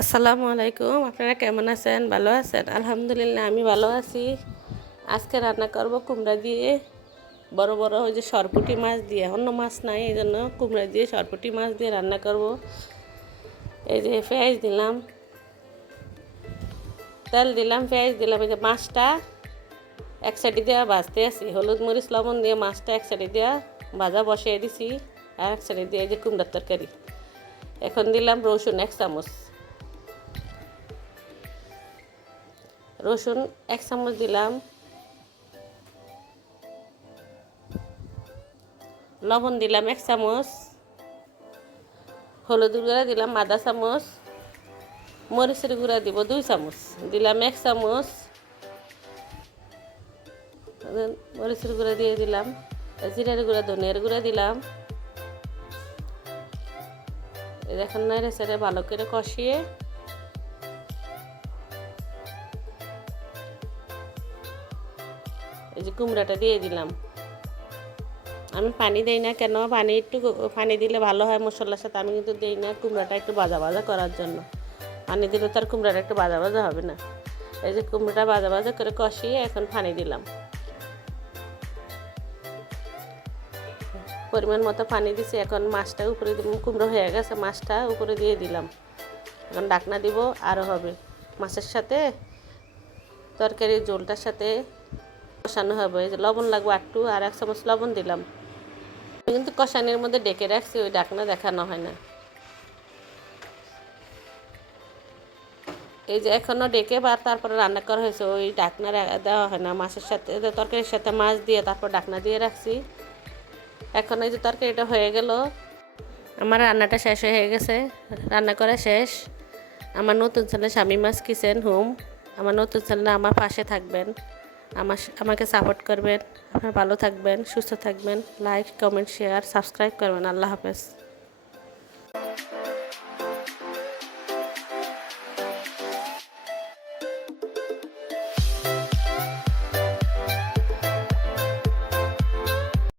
আসসালামু আলাইকুম। আপনারা কেমন আছেন? ভালো আছেন? আলহামদুলিল্লাহ আমি ভালো আছি। আজকে রান্না করব কুমড়া দিয়ে, বড় বড় ওই যে সরপুঁটি মাছ দিয়ে। অন্য মাছ নাই, এই জন্য কুমড়া দিয়ে সরপুঁটি মাছ দিয়ে রান্না করব। এই যে পেঁয়াজ দিলাম, তেল দিলাম, পেঁয়াজ দিলাম। এই যে মাছটা এক সাইডে দিয়ে ভাজতে আছি, হলুদ মরিচ লবণ দিয়ে মাছটা এক সাইডে দিয়ে ভাজা বসিয়ে দিছি। আর এক সাইডে দিয়ে এই যে কুমড়ার তরকারি। এখন দিলাম রসুন 1 চামচ, রসুন 1 চামচ দিলাম, লবণ দিলাম 1 চামচ, হলুদ গুঁড়া দিলাম আধা চামচ, মরিচের গুঁড়া দিব 2 চামচ, দিলাম 1 চামচ, মরিচের গুঁড়া দিয়ে দিলাম, জিরার গুঁড়া ধনিয়ার গুঁড়া দিলাম। এখন নাড়ে চেড়ে ভালো করে কষিয়ে এই যে কুমড়াটা দিয়ে দিলাম। আমি পানি দেই না, কেন পানি দিলে ভালো হয় মশলার সাথে, আমি কিন্তু দেই না। কুমড়াটা একটু ভাজা ভাজা করার জন্য। পানি দিলে তার কুমড়াটা একটু ভাজা ভাজা হবে না। এই যে কুমড়াটা ভাজা ভাজা করে কষিয়ে এখন পানি দিলাম, পরিমাণ মতো পানি দিছি। এখন মাছটা উপরে কুমড়ো হয়ে গেছে, মাছটা উপরে দিয়ে দিলাম। এখন ঢাকনা দিব, আরও হবে মাছের সাথে তরকারির ঝোলটার সাথে কষানো হবে। এই যে লবণ লাগবে একটু, আর 1 চামচ লবণ দিলাম। কিন্তু কষানির মধ্যে ডেকে রাখছি, ওই ঢাকনা দেখানো হয় না। এই যে এখনও ডেকে বা তারপরে রান্না করা হয়েছে, ওই ঢাকনা দেওয়া হয় না। মাছের সাথে তরকারির সাথে মাছ দিয়ে তারপর ঢাকনা দিয়ে রাখছি। এখন এই যে তরকারিটা হয়ে গেল, আমার রান্নাটা শেষ হয়ে গেছে, রান্না করা শেষ। আমার নতুন চ্যানেল শামিমাস কিচেন হোম, আমার নতুন চ্যানেলে আমার পাশে থাকবেন, আমাকে সাপোর্ট করবেন। আপনারা ভালো থাকবেন, সুস্থ থাকবেন। লাইক, কমেন্ট, শেয়ার, সাবস্ক্রাইব করবেন। আল্লাহ হাফেজ।